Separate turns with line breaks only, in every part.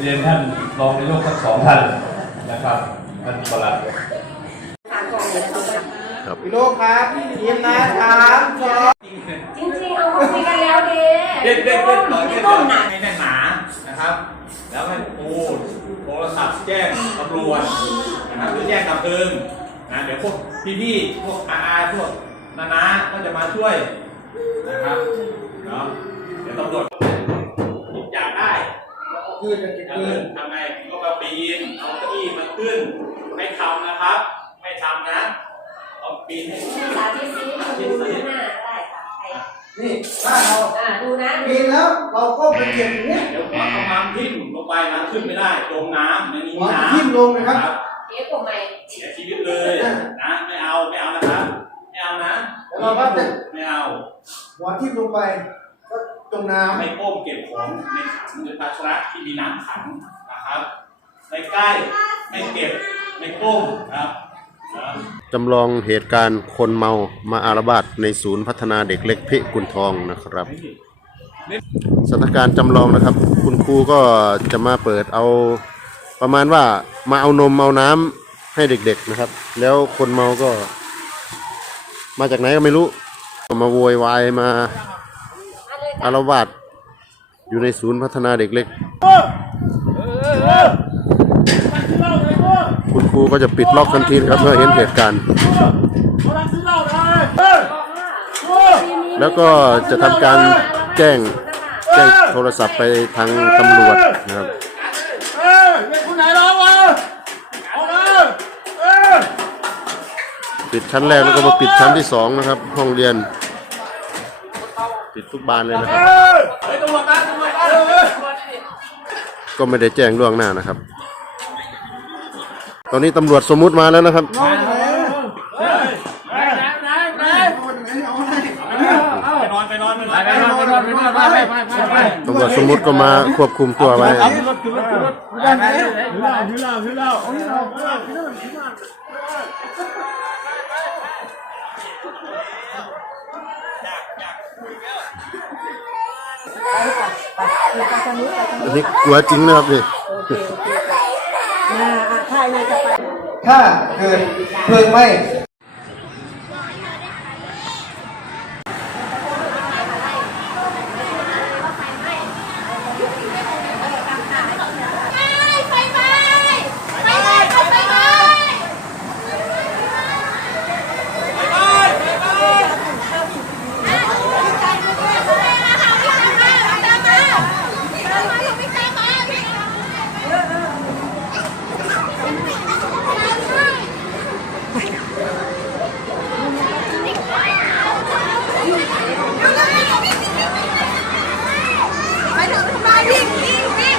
เรียนท่านรองนายกทั้งสองท่านนะครับท่านประหลัด
พี่ลูกครับทีมนะครับสอง
จริงๆ เอามาคุยกันแล้วเด้
เด็ดเด็ดเด็ดต่อย
พี่
เด็ด
ต้มหนัก
ให้แน่นหนานะครับ แล้วให้โอ้โทรศัพท์แจ้งตำรวจนะครับหรือแจ้งดับเพลิงนะเดี๋ยวพวกพี่ๆพวกอาอาพวกนานาก็จะมาช่วยนะครับเนาะเดี๋ยวตำรวจทุกอย่างได้
คืนกัน
จะ
คื
เดิ
น
นทำไงก็มาปีนเอาเก้าอี้มาขึ้น ไม่ทำนะครับ ไม่ทำนะเอาปีนให้
สาธิตซิดูดูหน้าได้ค่ะใคร
นี่ถ้าเรา
อ่าดูนะ
ปีนแล้วเราก็ไปเก็บอย่างเนี้ย
เดี๋ยวหัวเขามาทิ่มลงไปนะขึ้นไม่ได้จมน้ำในนี้
หัว
น้ำ
ทิ่มลงนะครับ
เอ๊ะผมไม่
เสียชีวิตเลยนะไม่เอาไม่เอานะครับ ไม่เอานะ
แล้วเราก็จะ
ไม่เอา
หัวทิ่มลงไปก็จ มน้
ไม่ก้มเก็บของในขันหรือภาชนะที่มีน้ำขังนะครับไม่ใกล้ไม่เก็บไม่ก้มครับนะ
จำลองเหตุการณ์คนเมามาอาระบาดในศูนย์พัฒนาเด็กเล็กพิกุลทองนะครับสถานการณ์จำลองนะครับ คุณครูก็จะมาเปิดเอาประมาณว่ามาเอานมเอาน้ำให้เด็กๆนะครับ แล้วคนเมาก็ มาจากไหนก็ไม่รู้ มาโวยวายมา อารวาสอยู่ในศูนย์พัฒนาเด็กเล็ก คุณครูก็จะปิดล็อกทันทีครับเมื่อเห็นเหตุการณ์ แล้วก็จะทำการแจ้งแจ้งโทรศัพท์ไปทางตำรวจนะครับ
เออเด็กคนไหนร้องวะเอาเลยเออ
ปิดชั้นแรกแล้วก็มาปิดชั้นที่สองนะครับ ห้องเรียน ปิดทุกบานเลยนะครับ
เฮ้ยตำรวจมาตำรวจมา
ก็ไม่ได้แจ้งล่วงหน้านะครับ ตอนนี้ตำรวจสมมุติมาแล้วนะครับ
ไหนไหนไหน
ไปนอนไปนอนไปนอน
ไปนอนไปนอนไปนอนไปไปไปไป
ตำรวจสมมุติก็มาควบคุมตัวไว้
ร ถขึ้นรถขึ้นรถขึ้นรถไปไปถือเหล้าถือเหล้าถือเหล้าถือเหล้า
อันนี้กลัวจริงนะครับนี่ำ
ถ้าเกิดเพลิงไหม้
ไฟไหม้ไฟไหม้ไฟไหม้ไปถึงทำลายวิ่งวิ่งวิ่ง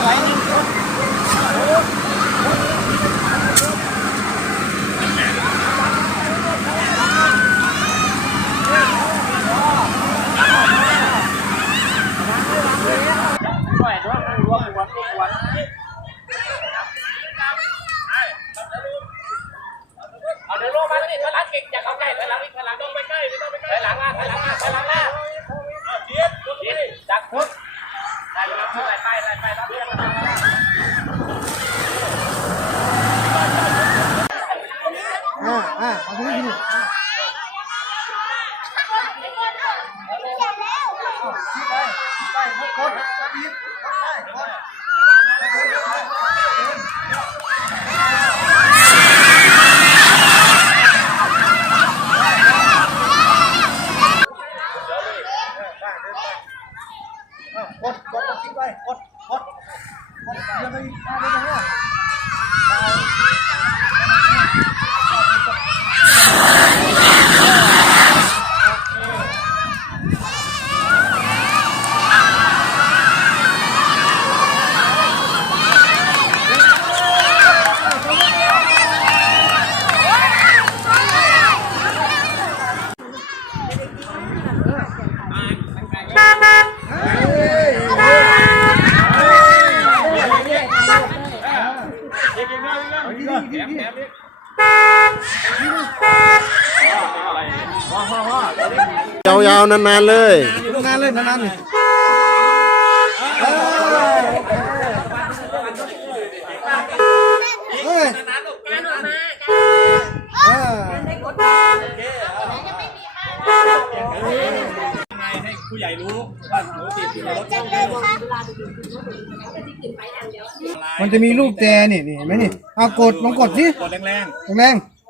เอาเดินลงมาแล้วนี่ถอยหลังเก่งอย่าเข้าใกล้ถอยหลังนี่ถอยหลังต้องไปใกล้ไม่ต้องไปใกล้ถอยหลังมาถอยหลังมาถอยหลังมาเอาเทียบเทียบดักพุทธได้แล้วไปไปไปไปรับเรียน
อ่าอ่าเอาไปที่นี่ไป กดกดกดได้กดกดกดกดทิ้งไปกดกดกดเดี๋ยวไปเดี๋ยวไป เนี่ย
นานๆเลย
นานเลยนานๆนี่เฮ้ย
การออกมา
เออ
การได้กด
ยังไงให้ผู้ใหญ่รู้ว่าหนูติดอยู่ในรถช่องนี้
มันจะมีรูปแต่นี่นี่เห็นไหมนี่เอากดลองกดสิ
กดแรง
แรงๆ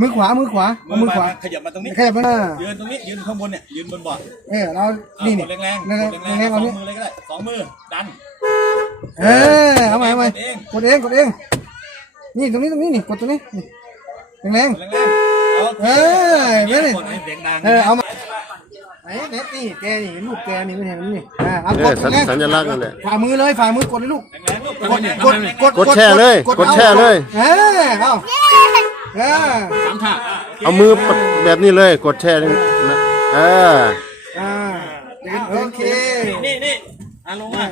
มือขวา มือขวา
ๆ
เอามือขวา
ขยับมาตรงนี้
ขยับมา
ยืนตรงนี้ ยืนข้างบนเนี่ย ยืนบนเบาะ
เออเรา
เอา
นี่
ก
นี่
ดแรงๆ
แรง
กด
ๆ
แรง
แรง
ๆ
ๆ
ส
เอา
อง
นี้
มือเลยก็ได้สองมือ ดัน
เออเอาใหม่เอาใหม่กดเองกดเองนี่ตรงนี้ตรงนี้นี่กดตรงนี้นี่แรง
แรงๆเอา
เออเห็นไหมนี่
กดให้เสียงดัง
ๆเออเอามาไหนเน็ตนี่แกนี่รูปแกนี่ไม่เห็นมันนี่อ่าเอา
เอก
ด
อสัญ
แรง
สัญลักษณ์นั่นแหละ
ฝ่ามือเลยฝ่ามือกดเลยลูก
แรงๆลูก
กดกดกด
กดแช่เลยกดแช่เลย
เออเอา เออ
สามท่า
เอามือปัดแบบนี้เลยกดแช่เลยนะเออ
อ่าโอเค
นี่นี่อะลงมา